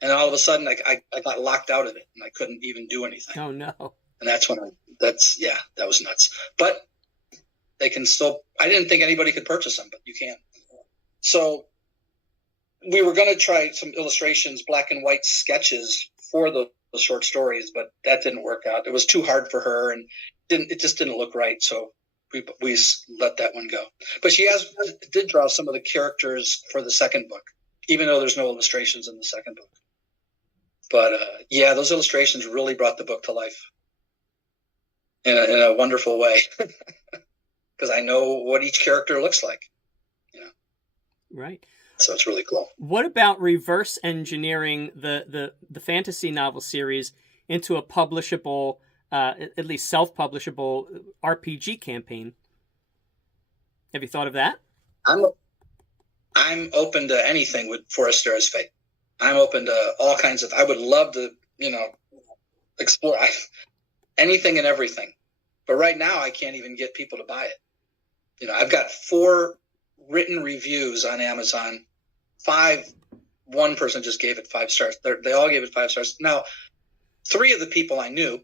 And all of a sudden, I got locked out of it, and I couldn't even do anything. Oh, no. And that's when that was nuts. But they can still, I didn't think anybody could purchase them, but you can. So we were going to try some illustrations, black and white sketches for the short stories, but that didn't work out. It was too hard for her, and it just didn't look right. So we let that one go. But she did draw some of the characters for the second book, even though there's no illustrations in the second book. But yeah, those illustrations really brought the book to life in a wonderful way. Because I know what each character looks like, Right. So it's really cool. What about reverse engineering the fantasy novel series into a publishable, at least self-publishable RPG campaign? Have you thought of that? I'm open to anything with Forestera's Fate. I'm open to all kinds of. I would love to, explore anything and everything. But right now, I can't even get people to buy it. I've got 4 written reviews on Amazon. 5, one person just gave it 5 stars. They all gave it 5 stars. Now, 3 of the people I knew.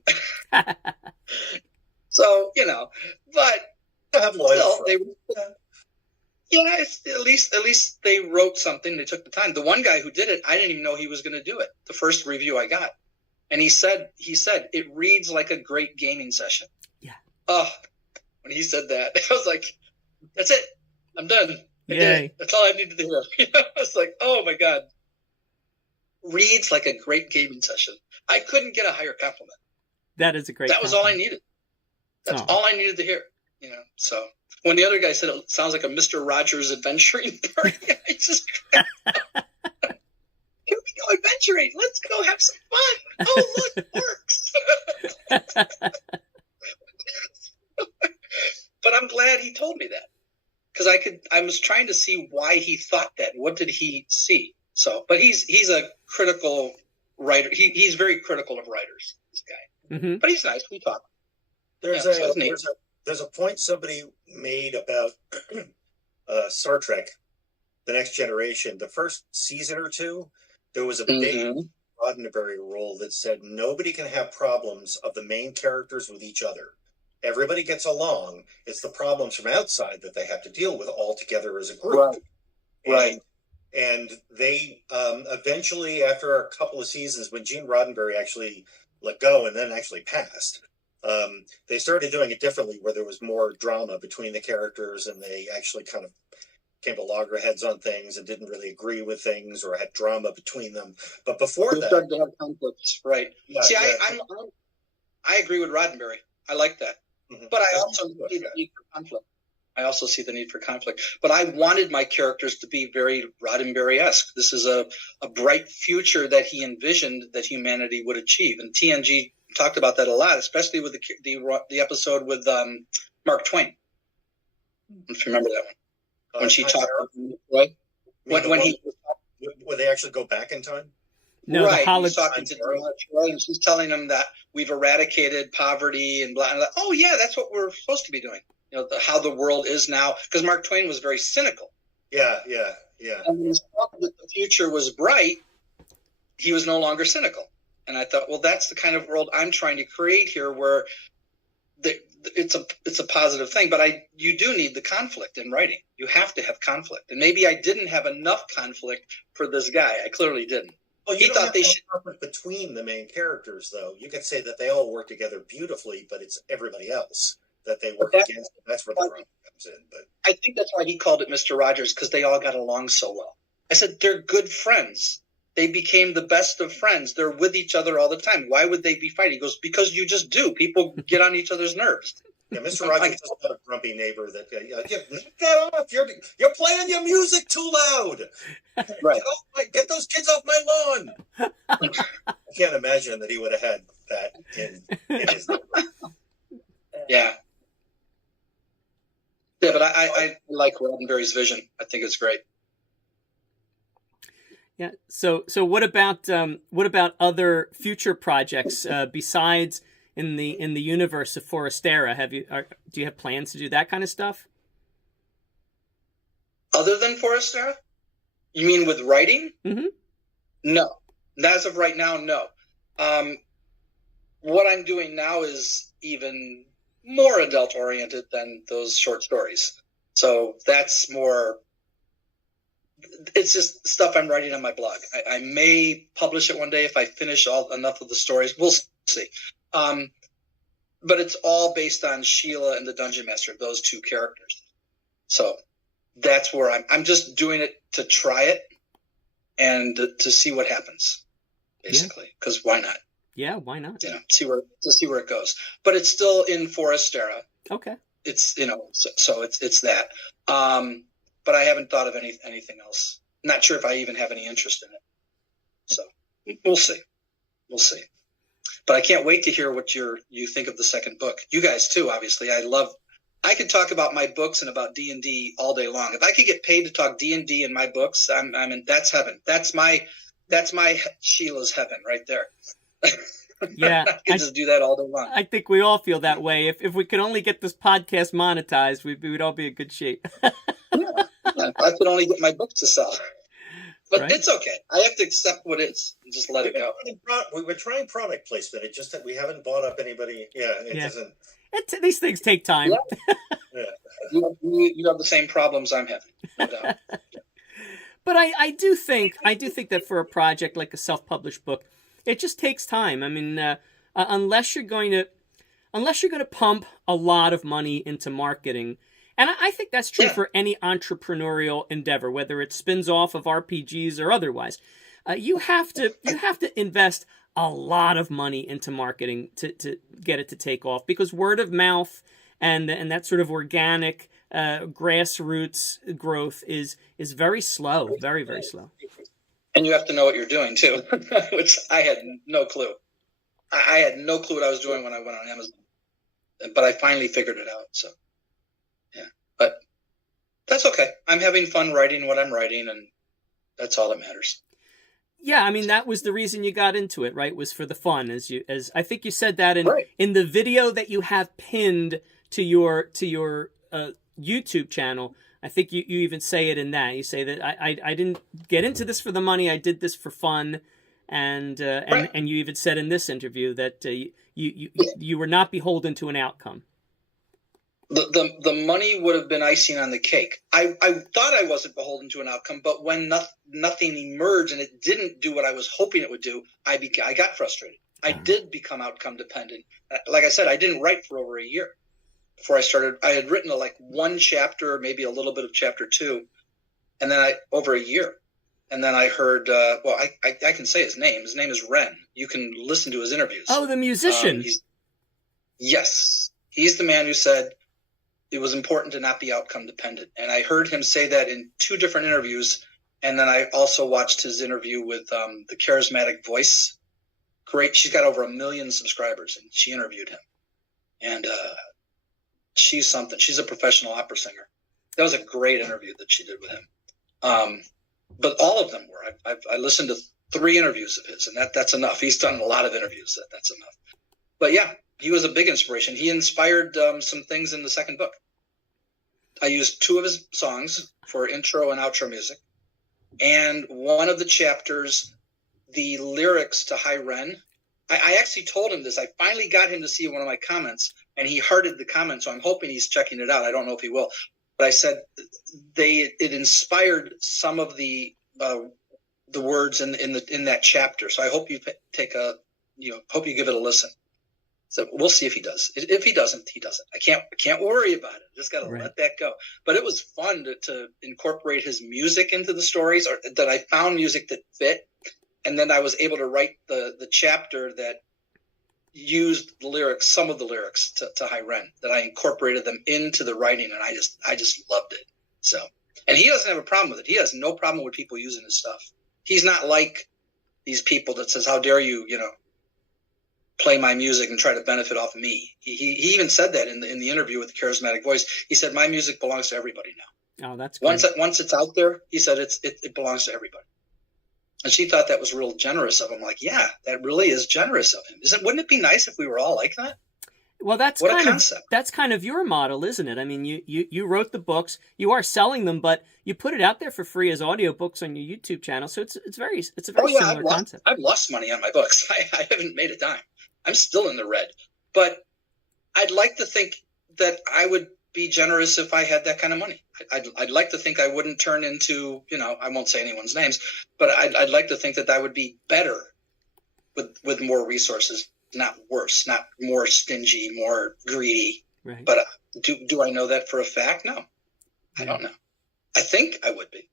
So, but still, at least they wrote something. They took the time. The one guy who did it, I didn't even know he was going to do it. The first review I got. And he said, it reads like a great gaming session. Yeah. Oh, when he said that, I was like, that's it. I'm done. Yay. That's all I needed to hear. I was like, oh my God. Reads like a great gaming session. I couldn't get a higher compliment. That is a great That was all I needed. That's all I needed to hear. So when the other guy said it sounds like a Mr. Rogers adventuring party, I just cracked up. Here we go adventuring. Let's go have some fun. Oh, look, it works. But I'm glad he told me that, because I was trying to see why he thought that. What did he see? So, but he's a critical writer. He's very critical of writers, this guy. Mm-hmm. But he's nice. We talk. There's there's a point somebody made about Star Trek, The Next Generation. The first season or two, there was a big Roddenberry rule that said nobody can have problems of the main characters with each other. Everybody gets along. It's the problems from outside that they have to deal with all together as a group. Right. And they eventually, after a couple of seasons, when Gene Roddenberry actually let go and then actually passed, they started doing it differently, where there was more drama between the characters, and they actually kind of came to loggerheads on things and didn't really agree with things or had drama between them. But before that, started to have conflicts, right? Yeah, see, yeah. I agree with Roddenberry. I like that, but I also see the need for conflict. I also see the need for conflict. But I wanted my characters to be very Roddenberry-esque. This is a bright future that he envisioned that humanity would achieve, and TNG talked about that a lot, especially with the episode with Mark Twain. If you remember that one, when she talked, right? When they actually go back in time. No, right. He's talking to Troy, and she's telling him that we've eradicated poverty and blah. And like, oh yeah, that's what we're supposed to be doing. You know, how the world is now, because Mark Twain was very cynical. Yeah. And when he thought that the future was bright, he was no longer cynical. And I thought, well, that's the kind of world I'm trying to create here, where it's a positive thing. But you do need the conflict in writing. You have to have conflict. And maybe I didn't have enough conflict for this guy. I clearly didn't. Well, you don't have conflict between the main characters, though. You could say that they all work together beautifully, but it's everybody else that they work against. That's where the problem comes in. But I think that's why he called it Mr. Rogers, because they all got along so well. I said, they're good friends. They became the best of friends. They're with each other all the time. Why would they be fighting? He goes, because you just do. People get on each other's nerves. Yeah, Mr. Rogers doesn't have a grumpy neighbor that get off. You're playing your music too loud. Right. Get those kids off my lawn. I can't imagine that he would have had that in his number. Yeah. Yeah, but I like Roddenberry's vision. I think it's great. Yeah. So what about other future projects besides in the universe of Forestera? Do you have plans to do that kind of stuff? Other than Forestera? You mean with writing? Mm-hmm. No. As of right now, no. What I'm doing now is even more adult oriented than those short stories. So that's more. It's just stuff I'm writing on my blog. I may publish it one day if I finish enough of the stories. We'll see. But it's all based on Sheila and the Dungeon Master, those two characters. So that's where I'm just doing it to try it and to see what happens, basically. Because why not? Yeah, why not? See where it goes. But it's still in Forestera. Okay. It's so it's that. But I haven't thought of anything else. Not sure if I even have any interest in it. So we'll see. But I can't wait to hear what you think of the second book. You guys too, obviously. I could talk about my books and about D&D all day long. If I could get paid to talk D&D in my books, I'm in. That's heaven. That's my Sheila's heaven right there. Yeah, I can just do that all day long. I think we all feel that way. If we could only get this podcast monetized, we'd all be in good shape. Yeah, I could only get my books to sell. But right? It's okay. I have to accept what is and just let it go. We were trying product placement. It's just that we haven't bought up anybody. Yeah, it doesn't. These things take time. Yeah. You have the same problems I'm having. No doubt. But I do think that for a project like a self-published book, it just takes time. I mean, unless you're going to pump a lot of money into marketing. And I think that's true for any entrepreneurial endeavor, whether it spins off of RPGs or otherwise. You have to invest a lot of money into marketing to get it to take off, because word of mouth and that sort of organic grassroots growth is very slow, very, very slow. And you have to know what you're doing too, which I had no clue. I had no clue what I was doing when I went on Amazon, but I finally figured it out. So. But that's okay. I'm having fun writing what I'm writing, and that's all that matters. Yeah, I mean, that was the reason you got into it, right? Was for the fun, as I think you said that in the video that you have pinned to your YouTube channel. I think you even say it in that. You say that I didn't get into this for the money. I did this for fun, and you even said in this interview that you were not beholden to an outcome. The money would have been icing on the cake. I thought I wasn't beholden to an outcome, but when nothing emerged and it didn't do what I was hoping it would do, I got frustrated. I did become outcome dependent. Like I said, I didn't write for over a year before I started. I had written like one chapter, maybe a little bit of chapter 2, and then over a year. And then I heard, I can say his name. His name is Ren. You can listen to his interviews. Oh, the musician. Yes. He's the man who said it was important to not be outcome dependent. And I heard him say that in 2 different interviews. And then I also watched his interview with the charismatic voice. Great. She's got over 1 million subscribers, and she interviewed him. And she's something. She's a professional opera singer. That was a great interview that she did with him. But all of them were. I listened to 3 interviews of his, and that's enough. He's done a lot of interviews. That's enough. But yeah, he was a big inspiration. He inspired some things in the second book. I used 2 of his songs for intro and outro music. And one of the chapters, the lyrics to High Ren, I actually told him this. I finally got him to see one of my comments, and he hearted the comment, so I'm hoping he's checking it out. I don't know if he will. But I said it inspired some of the words in that chapter. So I hope you hope you give it a listen. So we'll see if he does. If he doesn't, he doesn't. I can't worry about it. Just got to let that go. But it was fun to incorporate his music into the stories, or that I found music that fit, and then I was able to write the chapter that used the lyrics, some of the lyrics to High Ren, that I incorporated them into the writing, and I just loved it. So, and he doesn't have a problem with it. He has no problem with people using his stuff. He's not like these people that says, "How dare you, play my music and try to benefit off of me." He even said that in the interview with the charismatic voice. He said, "My music belongs to everybody now." Oh, that's great. Once it's out there, he said it belongs to everybody. And she thought that was real generous of him. Like, yeah, that really is generous of him. Wouldn't it be nice if we were all like that? Well, that's kind of your model, isn't it? I mean, you wrote the books, you are selling them, but you put it out there for free as audiobooks on your YouTube channel. So it's a very similar concept. I've lost money on my books. I haven't made a dime. I'm still in the red. But I'd like to think that I would be generous if I had that kind of money. I'd like to think I wouldn't turn into, I won't say anyone's names, but I'd like to think that I would be better with more resources, not worse, not more stingy, more greedy. Right. But do I know that for a fact? No, I don't know. I think I would be.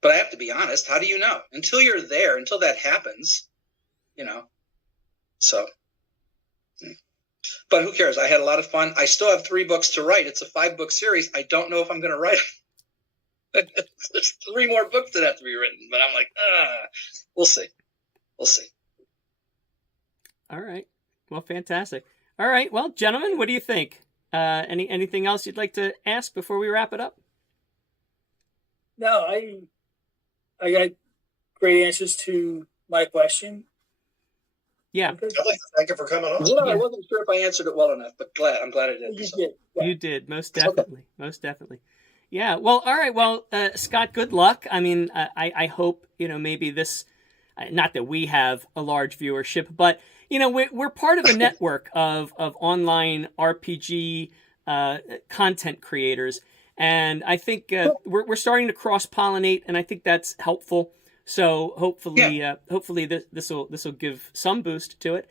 But I have to be honest. How do you know? Until you're there, until that happens, So, but who cares? I had a lot of fun. I still have 3 books to write. It's a 5-book series. I don't know if I'm going to write them. There's 3 more books that have to be written, but I'm like, we'll see. We'll see. All right. Well, fantastic. All right. Well, gentlemen, what do you think? Anything else you'd like to ask before we wrap it up? No, I got great answers to my question. Yeah. I'd like to thank you for coming on. I wasn't sure if I answered it well enough, but I'm glad I did. You did. Yeah. You did, most definitely. Most definitely. Yeah. Well, all right. Well, Scott, good luck. I mean, I hope, maybe this, not that we have a large viewership, but, we're part of a network of online RPG content creators. And I think we're starting to cross-pollinate, and I think that's helpful. So hopefully this will give some boost to it,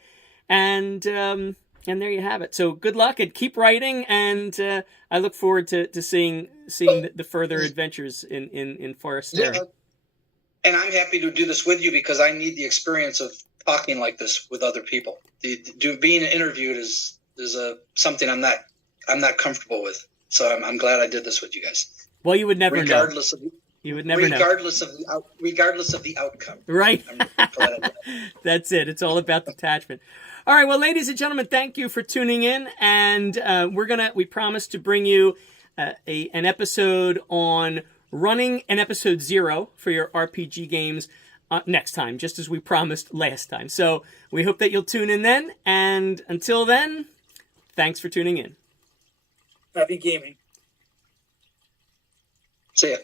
and there you have it. So good luck and keep writing, and I look forward to seeing the further adventures in Forestera. Yeah. And I'm happy to do this with you because I need the experience of talking like this with other people. Being interviewed is something I'm not comfortable with. So I'm glad I did this with you guys. Well, you would never know. You would never know. Regardless of the outcome. Right. I'm glad I did. That's it. It's all about detachment. All right. Well, ladies and gentlemen, thank you for tuning in. And we promise to bring you an episode on running an episode 0 for your RPG games next time, just as we promised last time. So we hope that you'll tune in then. And until then, thanks for tuning in. Happy gaming. See ya.